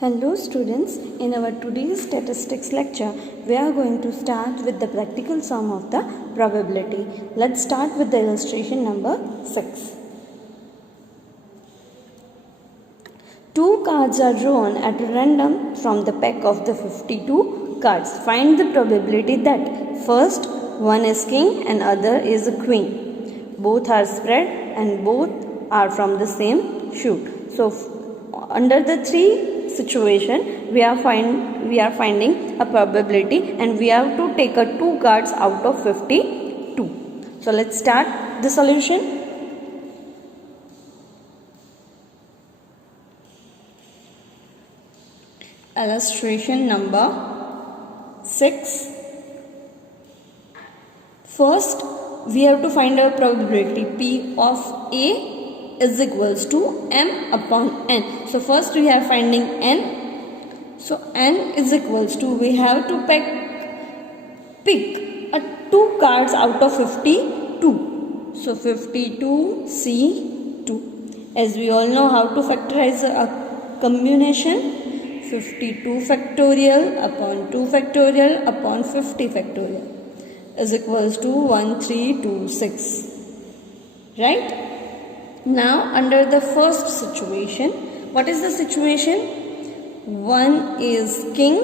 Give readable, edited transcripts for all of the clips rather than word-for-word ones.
Hello students, in our today's statistics lecture, we are going to start with the practical sum of the probability. Let's start with the illustration number 6. Two cards are drawn at random from the pack of the 52 cards. Find the probability that first one is king and other is a queen. Both are spread and both are from the same shoot. So under the three situation we are finding a probability and we have to take a two cards out of 52. So let's start the solution. Illustration number 6. First we have to find a probability P of A is equals to m upon n. So first we are finding n. So n is equals to, we have to pick two cards out of 52. So 52C2. As we all know how to factorize a combination, 52 factorial upon 2 factorial upon 50 factorial is equals to 1326. Right? Now under the first situation, what is the situation? One is king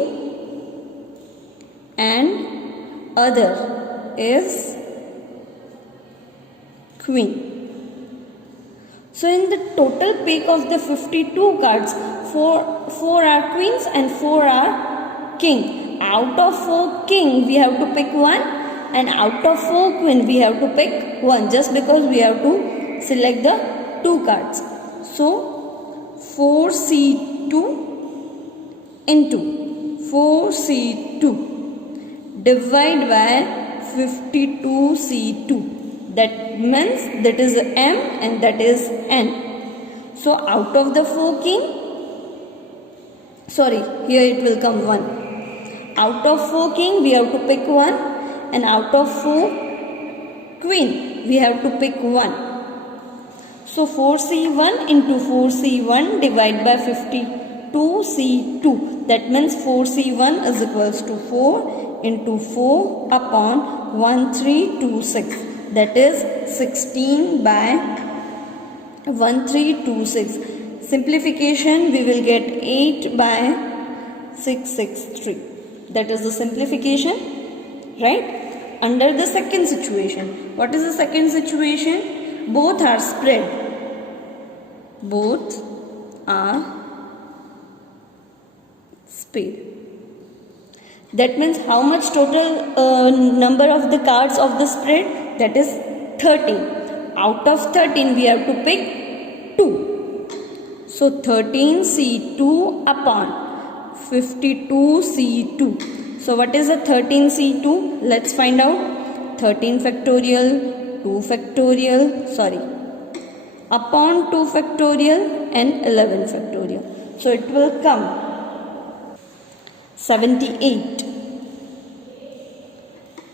and other is queen. So in the total pack of the 52 cards, 4 are queens and 4 are king. Out of 4 king we have to pick one and out of 4 queen we have to pick one, just because we have to select the two cards. So 4C2 into 4C2 divide by 52C2. That means that is m and that is n. So out of the 4 king, here it will come 1. Out of 4 king we have to pick one and out of 4 queen we have to pick one. So 4C1 into 4C1 divided by 52C2. That means 4C1 is equals to 4 into 4 upon 1326. That is 16 by 1326. Simplification, we will get 8 by 663. That is the simplification, right? Under the second situation. What is the second situation? Both are spread. Both are spread. That means how much total number of the cards of the spread? That is 13. Out of 13 we have to pick 2. So 13C2 upon 52C2. So what is a 13C2? Let's find out. 13 factorial, 2 factorial, upon 2 factorial and 11 factorial. So it will come 78.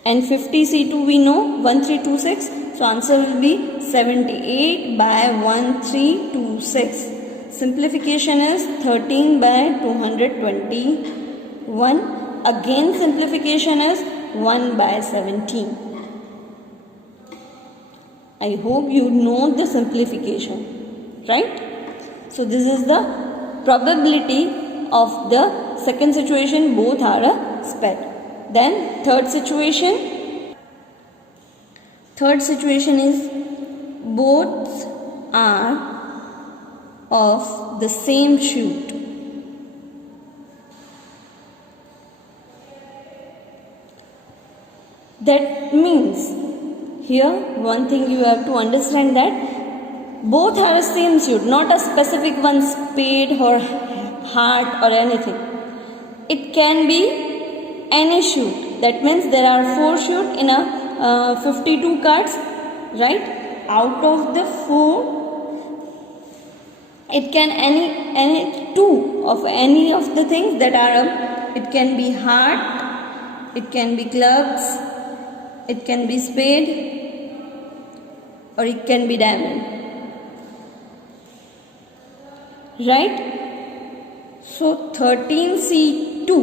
And 50C2 we know 1326. So answer will be 78 by 1326. Simplification is 13 by 221. Again simplification is 1 by 17. I hope you know the simplification, right? So this is the probability of the second situation, both are a spread. Then third situation is both are of the same shoot. That means here one thing you have to understand, that both are the same suit, not a specific one, spade or heart or anything. It can be any shoot. That means there are 4 shoot in a 52 cards, right? Out of the 4, it can any 2 of any of the things that are it can be heart, it can be clubs, it can be spade, or it can be diamond, right? So 13C2,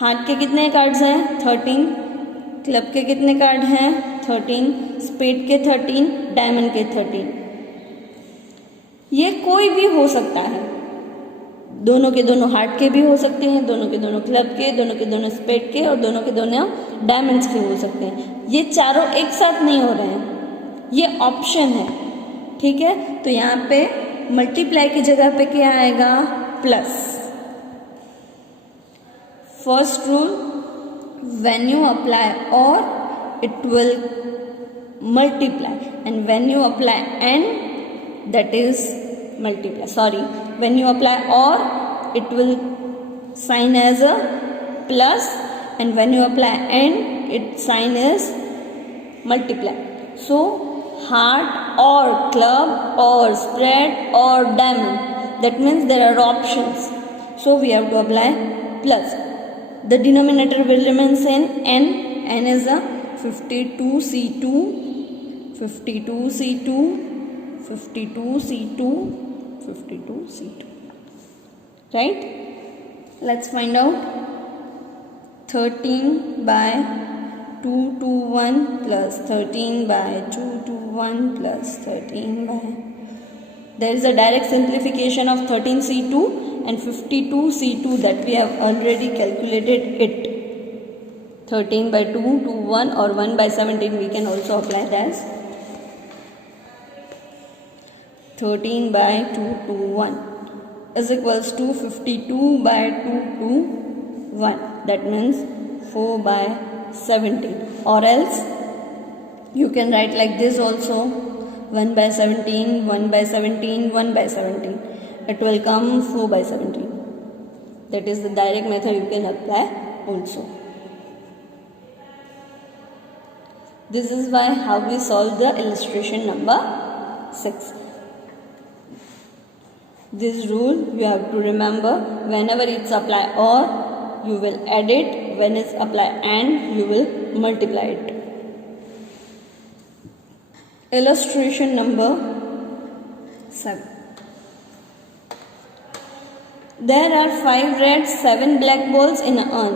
heart के कितने cards हैं 13, club के कितने card हैं 13, spade के 13, diamond के 13। ये कोई भी हो सकता है, दोनों के दोनों हार्ट के भी हो सकते हैं, दोनों के दोनों क्लब के, दोनों के दोनों स्पेड के और दोनों के दोनों डायमंड्स के हो सकते हैं। ये चारों एक साथ नहीं हो रहे हैं, ये ऑप्शन है, ठीक है। तो यहाँ पे मल्टीप्लाई की जगह पे क्या आएगा plus. First rule, when you apply or it will multiply, and when you apply and that is multiply, sorry, when you apply or it will sign as a plus, and when you apply and its sign is multiply. So heart or club or spread or diamond, that means there are options, so we have to apply plus. The denominator will remain same, n is a 52C2, 52C2, 52C2, 52C2, right? Let's find out. 13 by 221 plus 13 by 221 plus 13 by, there is a direct simplification of 13C2 and 52C2 that we have already calculated it. 13 by 2 to 1 or 1 by 17 we can also apply that as 13 by 2 to 1 is equals to 52 by 2 to 1, that means 4 by 17, or else you can write like this also, 1 by 17, 1 by 17, 1 by 17, it will come 4 by 17. That is the direct method you can apply also. This is why how we solve the illustration number 6. This rule you have to remember, whenever it's apply or you will add it, when it's apply and you will multiply it. Illustration number 7. There are 5 red, 7 black balls in an urn.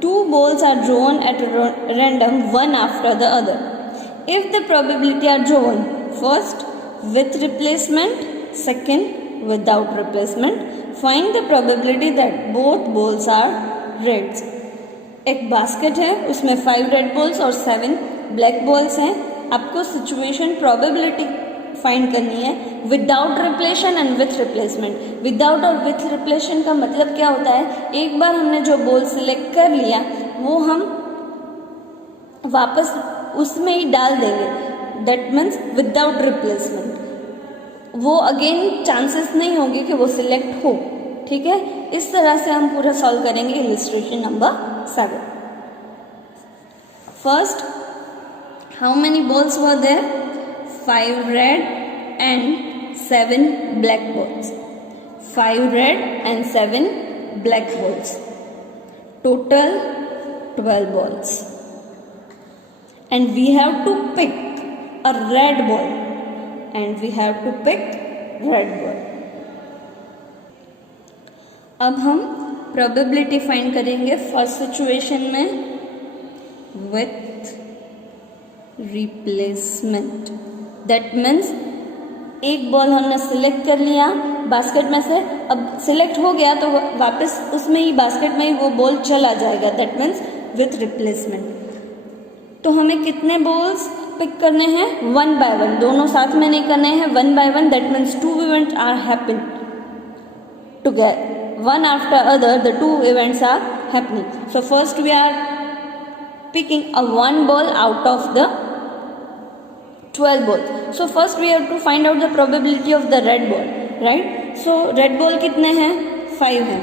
2 balls are drawn at random, one after the other. If the probability are drawn, first with replacement, second without replacement, find the probability that both balls are reds. एक basket है, उसमें 5 red balls और 7 black balls हैं। आपको situation probability find करनी है without replacement and with replacement. Without और with replacement का मतलब क्या होता है, एक बार हमने जो बॉल सिलेक्ट कर लिया वो हम वापस उसमें ही डाल देंगे, दैट मीन्स विदाउट रिप्लेसमेंट। वो अगेन चांसेस नहीं होंगे कि वो सिलेक्ट हो, ठीक है। इस तरह से हम पूरा सॉल्व करेंगे illustration number 7. First, how many balls were there? 5 red and 7 black balls. 5 red and 7 black balls. Total 12 balls. And we have to pick a red ball. And we have to pick red ball. अब हम probability find करेंगे first situation में with replacement. That means एक ball हमने select कर लिया basket में से, अब सिलेक्ट हो गया तो वापस उसमें ही बास्केट में ही वो बॉल चला जाएगा, दैट मीन्स विथ रिप्लेसमेंट। तो हमें कितने बॉल्स पिक करने हैं? 1 by 1, दोनों साथ में नहीं करने हैं, 1 by 1, that means 2 events are happen together, one after other the 2 events are happening. So first we are picking a 1 ball out of the 12 balls. So first we have to find out the probability of the red ball, right? So red ball कितने हैं? 5 हैं।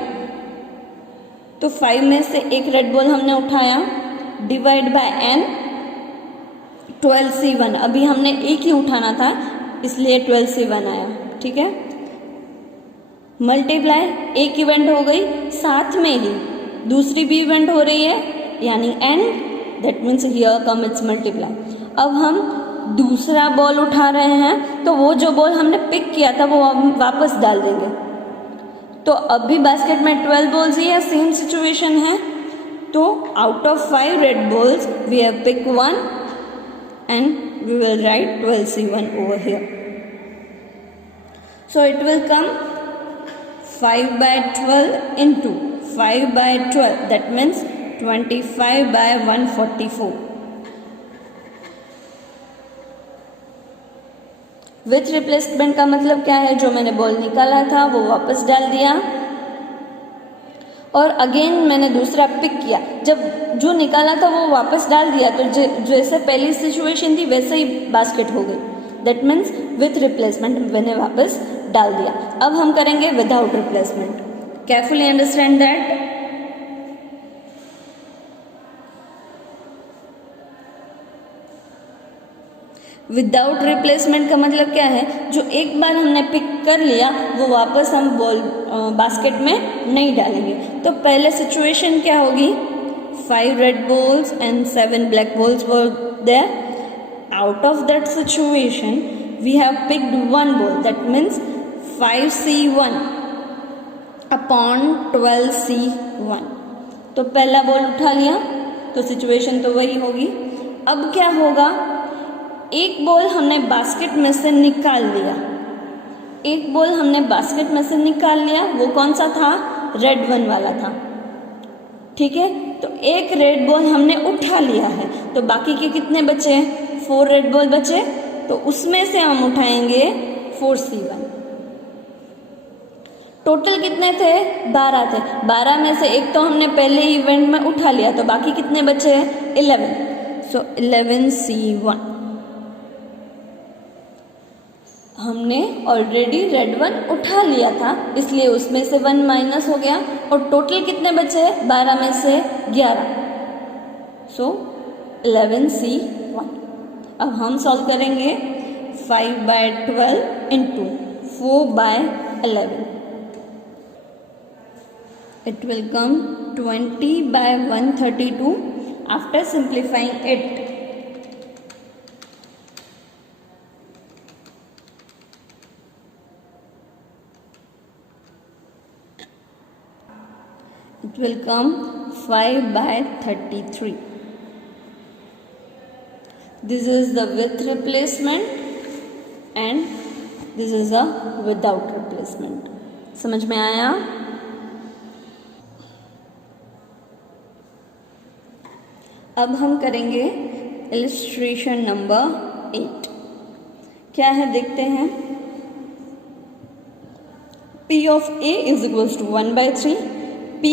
तो 5 में से एक red ball हमने उठाया, divide by n, 12C1। अभी हमने एक ही उठाना था इसलिए 12C1 आया, ठीक है। मल्टीप्लाई, एक इवेंट हो गई, साथ में ही दूसरी भी इवेंट हो रही है यानी n, that means here come it's multiply. अब हम दूसरा बॉल उठा रहे हैं तो वो जो बॉल हमने पिक किया था वो हम वापस डाल देंगे। तो अब भी बास्केट में 12 बॉल्स ही है, सेम सिचुएशन है। तो out of 5 red balls we have pick 1 and we will write 12C1 over here. So it will come 5 by 12 into 5 by 12, that means 25 by 144. With replacement का मतलब क्या है, जो मैंने बॉल निकाला था वो वापस डाल दिया और अगेन मैंने दूसरा पिक किया। जब जो निकाला था वो वापस डाल दिया तो जैसे पहली सिचुएशन थी वैसे ही बास्केट हो गई। दैट मीन्स विथ रिप्लेसमेंट मैंने वापस डाल दिया। अब हम करेंगे without replacement. Carefully understand that. Without replacement का मतलब क्या है, जो एक बार हमने पिक कर लिया वो वापस हम बॉल बास्केट में नहीं डालेंगे। तो पहले सिचुएशन क्या होगी, 5 red balls and 7 black balls were there. Out of that situation we have picked 1 ball, that means 5C1 upon 12C1। तो पहला बॉल उठा लिया तो सिचुएशन तो वही होगी। अब क्या होगा, एक बॉल हमने बास्केट में से निकाल लिया, एक बॉल हमने बास्केट में से निकाल लिया, वो कौन सा था, रेड 1 वाला था। ठीक है, तो एक रेड बॉल हमने उठा लिया है, तो बाकी के कितने बचे, 4 रेड बॉल बचे, तो उसमें से हम उठाएंगे 4C1। टोटल कितने थे, 12 थे। 12 में से एक तो हमने पहले ही इवेंट में उठा लिया, तो बाकी कितने बचे, 11। सो 11C1। हमने ऑलरेडी रेड 1 उठा लिया था इसलिए उसमें से 1 माइनस हो गया और टोटल कितने बचे, 12 में से 11। सो 11C1। अब हम सॉल्व करेंगे 5 by 12 into 4 by 11। It will come 20 by 132 after simplifying it. It will come 5 by 33. This is the with replacement and this is a without replacement. समझ में आया? अब हम करेंगे इलस्ट्रेशन नंबर 8। क्या है देखते हैं। P of A is equals to 1 by 3. P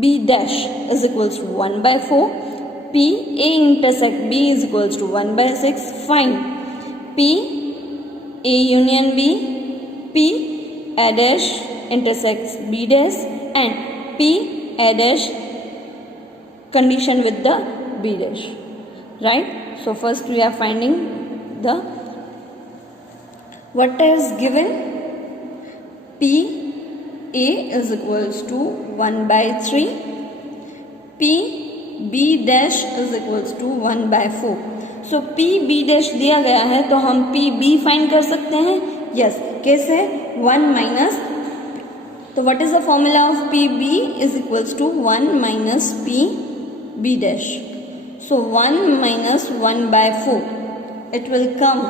B dash is equals to 1 by 4. P A intersect B is equals to 1 by 6. Find P A union B, P A dash intersects B dash and P A dash condition with the B dash. Right? So first we are finding the what is given. P A is equals to 1 by 3. P B dash is equals to 1 by 4. So P B dash दिया गया है तो हम P B find कर सकते हैं। Yes, कैसे, 1 minus, तो what is the formula of P B is equals to 1 minus P B dash. So 1 minus 1 by 4. It will come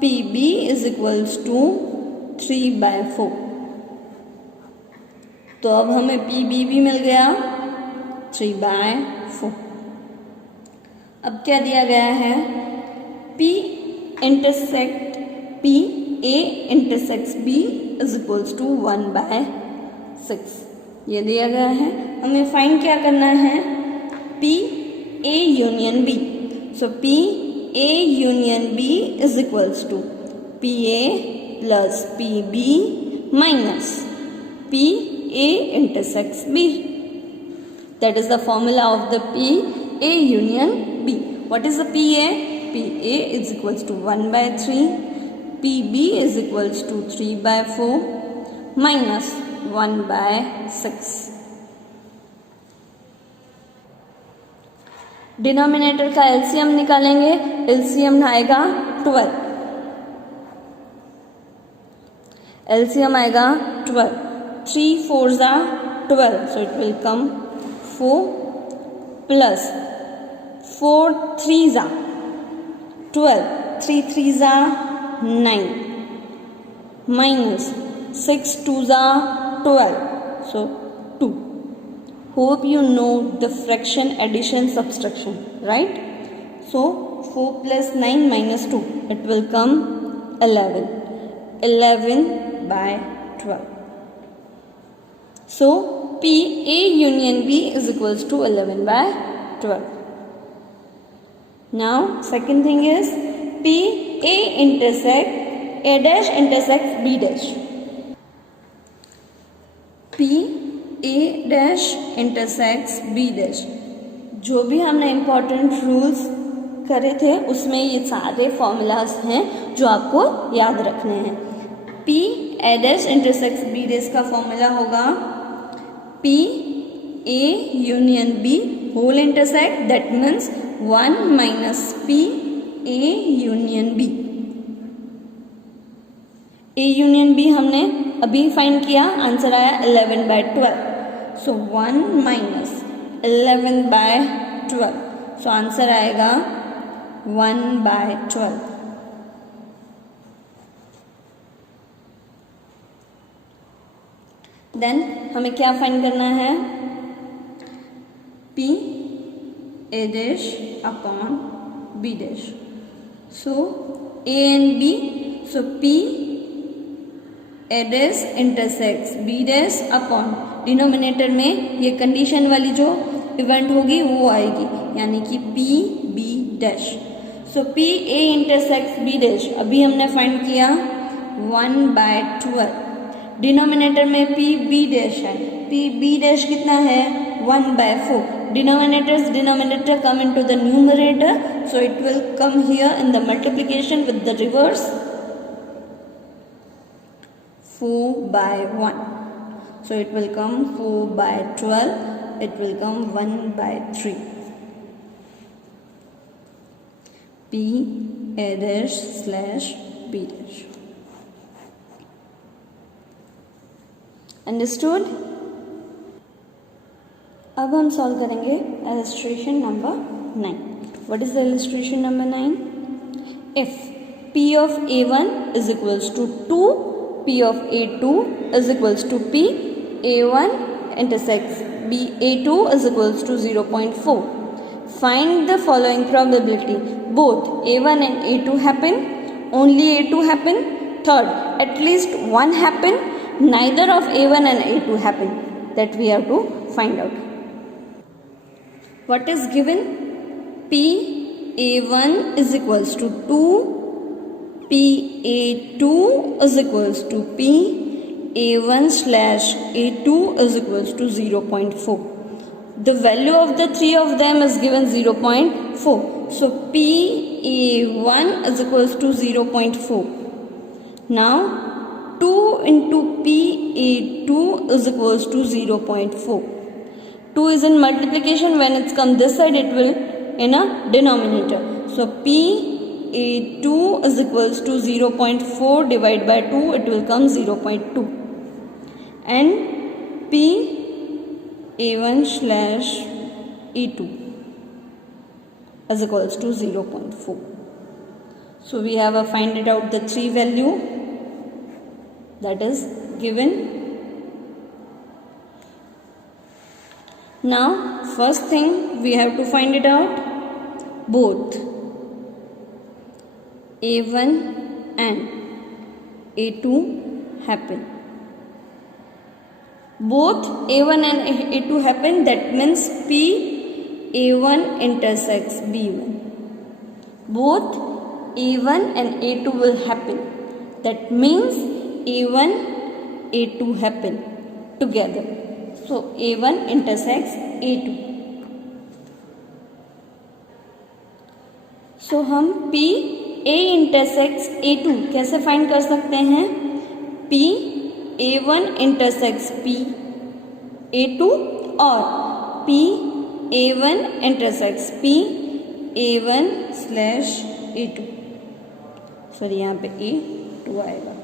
P B is equals to 3 by 4. तो अब हमें P B भी मिल गया 3 by 4। अब क्या दिया गया है, P intersect P A intersects B is equals to 1 by 6। ये दिया गया है। हमें फाइंड क्या करना है, P A union B। So P A union B is equals to P A plus P B minus P A intersects B. That is the formula of the P A union B. What is the P A? P A is equals to 1 by 3. P B is equals to 3 by 4 minus 1 by 6. Denominator का LCM निकालेंगे। LCM आएगा 12। LCM आएगा 12, 3 4 ज़ा 12, so it will come 4 plus 4 3 ज़ा 12, 3 3 ज़ा 9 minus 6 2 ज़ा 12, so 2. Hope you know the fraction addition subtraction, right? So 4 plus 9 minus 2, it will come 11. 11 by 12. So P A union B is equals to 11 by 12. Now second thing is P A intersect A dash intersects B dash. P A dash intersects B dash. जो भी हमने important rules करे थे उसमें ये सारे formulas हैं जो आपको याद रखने हैं. P A dash intersects B dash का फॉर्मूला होगा P A union B whole intersect, that means 1 minus P A union B. A union B हमने अभी फाइंड किया, आंसर आया 11 by 12. So 1 minus 11 by 12. So answer आएगा 1 by 12. Then हमें क्या find करना है? P A dash upon B dash. So A and B. So P A dash intersects B dash upon denominator में ये कंडीशन वाली जो इवेंट होगी वो आएगी, यानी कि P B dash. So P A intersects B dash अभी हमने फाइंड किया 1 by 12. डिनोमिनेटर में P B dash है, P B dash कितना है 1 by 4. Denominator come into the numerator, so it will come here in the multiplication with the reverse 4 by 1. So it will come 4 by 12, it will come 1 by 3. P A dash slash B dash. Understood? अब हम solve करेंगे illustration number 9. What is the illustration number 9? If P of A1 is equals to 2, P of A2 is equals to P, A1 intersects B, A2 is equals to 0.4. Find the following probability. Both A1 and A2 happen, only A2 happen, third, at least one happen, neither of A1 and A2 happen. That we have to find out. What is given? P A1 is equals to 2, P A2 is equals to P A1 slash A2 is equals to 0.4. The value of the three of them is given 0.4. So P A1 is equals to 0.4. Now 2 into P A2 is equals to 0.4. 2 is in multiplication, when it's come this side it will in a denominator. So P A2 is equals to 0.4 divided by 2, it will come 0.2. And P A1 slash A2 is equals to 0.4. So we have a find it out the three value that is given. Now first thing we have to find it out, both A1 and A2 happen. Both A1 and A2 happen, that means P A1 intersects B1. Both A1 and A2 will happen, that means A1 A2 happen together. So A1 intersects A2. So हम P A intersects A2 कैसे find कर सकते हैं? P A1 intersects P A2 और P A1 intersects P A1 slash A2. Sorry यहाँ पे A2 आएगा.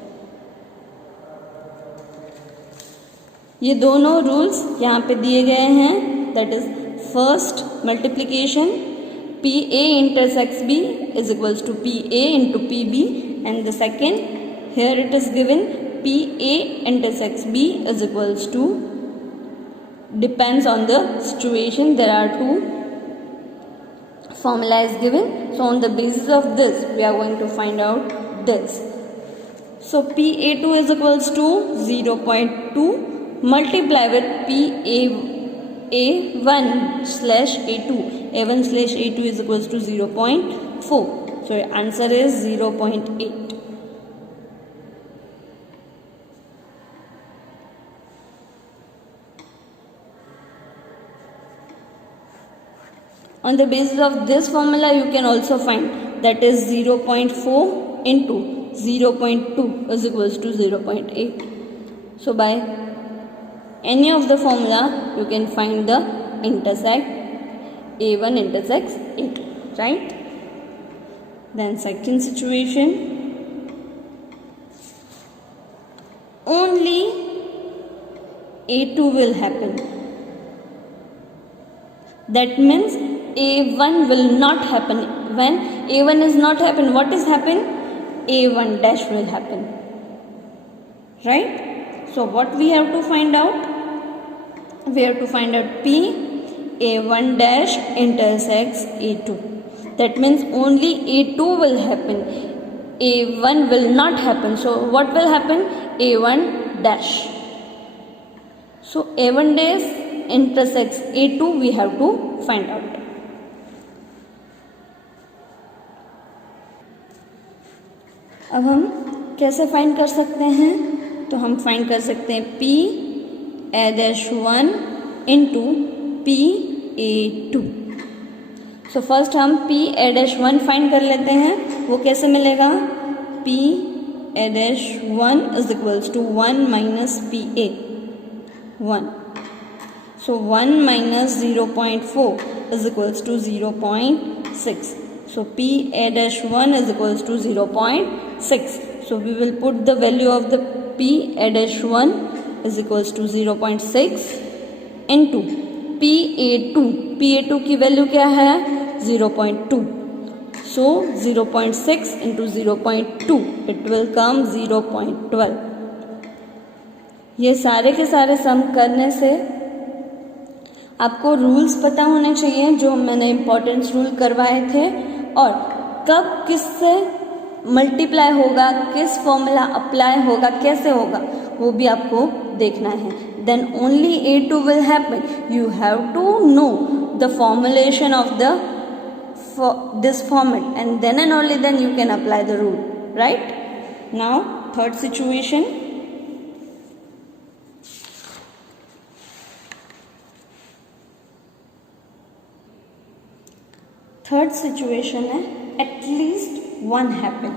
ये दोनों रूल्स यहाँ पे दिए गए हैं, that is first multiplication PA intersects B is equals to PA into PB, and the second, here it is given PA intersects B is equals to, depends on the situation, there are two formula is given, so on the basis of this we are going to find out this. So PA2 is equals to 0.2 multiply with A1 slash A2. A1 slash A2 is equals to 0.4. So your answer is 0.8. On the basis of this formula you can also find, that is 0.4 into 0.2 is equals to 0.8. So by any of the formula you can find the intersect, A1 intersects A2, right? Then second situation, only A2 will happen. That means A1 will not happen. When A1 is not happen, what is happen? A1 dash will happen, right? So what we have to find out? We have to find out P A1 dash intersects A2. That means only A2 will happen, A1 will not happen. So what will happen? A1 dash. So A1 dash intersects A2 we have to find out. अब हम कैसे find कर सकते हैं? तो हम find कर सकते हैं P A-1 into P A2. So first हम P A-1 फाइंड कर लेते हैं. वो कैसे मिलेगा? P A-1 is equals to 1 minus PA 1. So 1 minus 0.4 is equals to 0.6. So P A-1 is equals to 0.6. So we will put the value of the P A-1 is equals to 0.6 into PA2. PA2 की value क्या है? 0.2. So 0.6 into 0.2 it will come 0.12. ये सारे के सारे सम करने से आपको रूल्स पता होने चाहिए जो मैंने इम्पोर्टेंस रूल करवाए थे, और कब किससे मल्टीप्लाई होगा, किस फॉर्मूला अप्लाई होगा, कैसे होगा, वो भी आपको देखना है. Then only A2 will happen. You have to know the formulation of the this format and then and only then you can apply the rule, right? Now third situation. Third situation है at least one happen.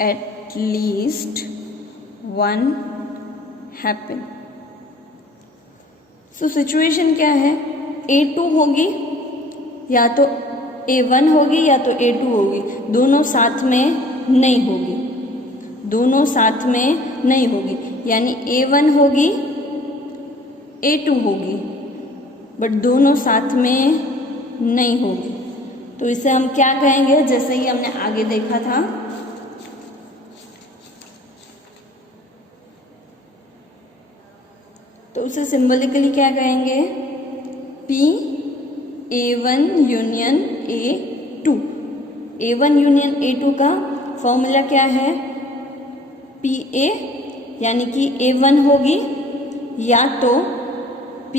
At least one happen. So situation क्या है? A2 होगी या तो A1 होगी या तो A2 होगी. दोनों साथ में नहीं होगी. दोनों साथ में नहीं होगी. यानी A1 होगी, A2 होगी, बट दोनों साथ में नहीं होगी. तो इसे हम क्या कहेंगे? जैसे ही हमने आगे देखा था, तो उसे सिंबलिकली क्या कहेंगे? P A1 union A2. A1 union A2 का फॉर्मूला क्या है? PA यानी कि A1 होगी या तो P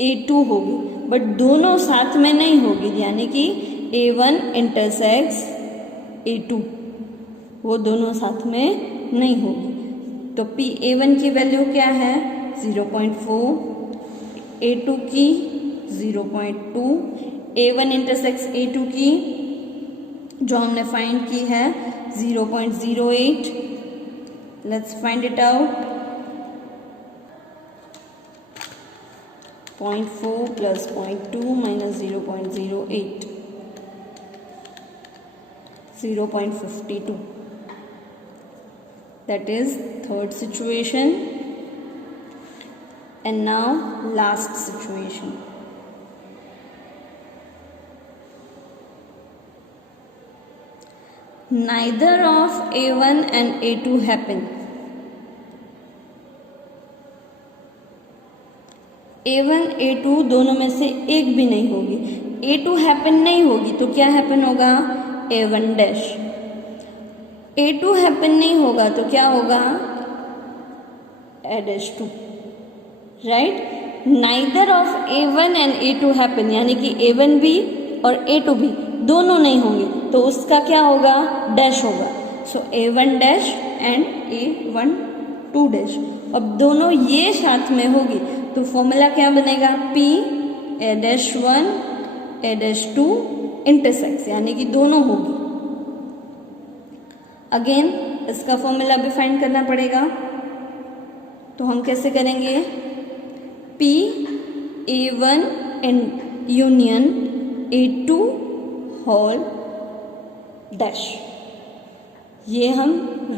A2 होगी, बट दोनों साथ में नहीं होगी. यानी कि A1 इंटरसेक्ट्स A2, वो दोनों साथ में नहीं होगी. तो P A1 की वैल्यू क्या है? 0.4. A2 की 0.2. A1 इंटरसेक्ट्स A2 की जो हमने फाइंड की है 0.08. Let's find it out. 0.4 plus 0.2 minus 0.08, 0.52. That is third situation. And now last situation. Neither of A1 and A2 happen. A1 A2 दोनों में से एक भी नहीं होगी. A2 हैपन नहीं होगी तो क्या हैपन होगा? A1 dash. A2 हैपन नहीं होगा तो क्या होगा? A dash 2. Right. Neither of A1 and A2 happen, यानी कि A1 भी और A2 भी दोनों नहीं होंगे तो उसका क्या होगा? डैश होगा. सो A1 dash and A1 2 dash. अब दोनों ये साथ में होगी तो फॉर्मूला क्या बनेगा? P A dash 1 A dash 2 intersex, यानी कि दोनों होगी. अगेन इसका फॉर्मूला भी फाइंड करना पड़ेगा. तो हम कैसे करेंगे? P A1 and union A2 whole dash. ये हम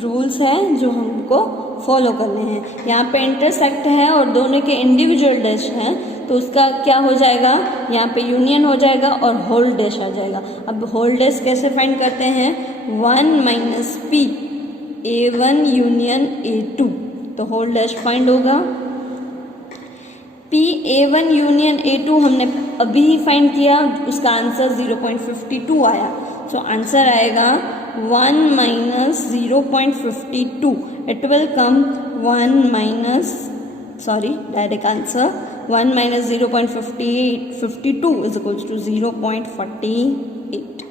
रूल्स हैं जो हमको फॉलो करने हैं. यहाँ पे इंटरसेक्ट है और दोनों के इंडिविजुअल डैश हैं तो उसका क्या हो जाएगा? यहाँ पे यूनियन हो जाएगा और होल डैश आ जाएगा. अब होल डैश कैसे फाइंड करते हैं? 1 minus P A1 union A2. तो होल डैश फाइंड होगा. P A1 यूनियन A2 हमने अभी ही फाइंड किया, उसका आंसर 0.52 आया. सो आंसर आएगा 1 minus 0.52. It will come 1 minus, sorry direct answer 1 minus 0.52 is equals to 0.48.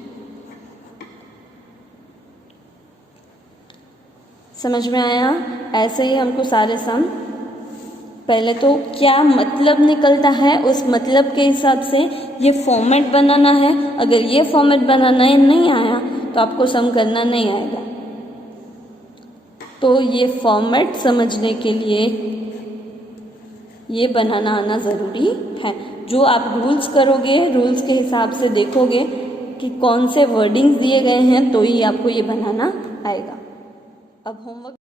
समझ में आया? ऐसे ही हमको सारे सम पहले तो क्या मतलब निकलता है उस मतलब के हिसाब से ये फॉर्मेट बनाना है. अगर ये फॉर्मेट बनाना नहीं आया तो आपको सम करना नहीं आएगा. तो ये फॉर्मेट समझने के लिए ये बनाना आना ज़रूरी है. जो आप रूल्स करोगे, रूल्स के हिसाब से देखोगे कि कौन से वर्डिंग्स दिए गए हैं तो ही आपको ये बनाना आएगा. अब होमवर्क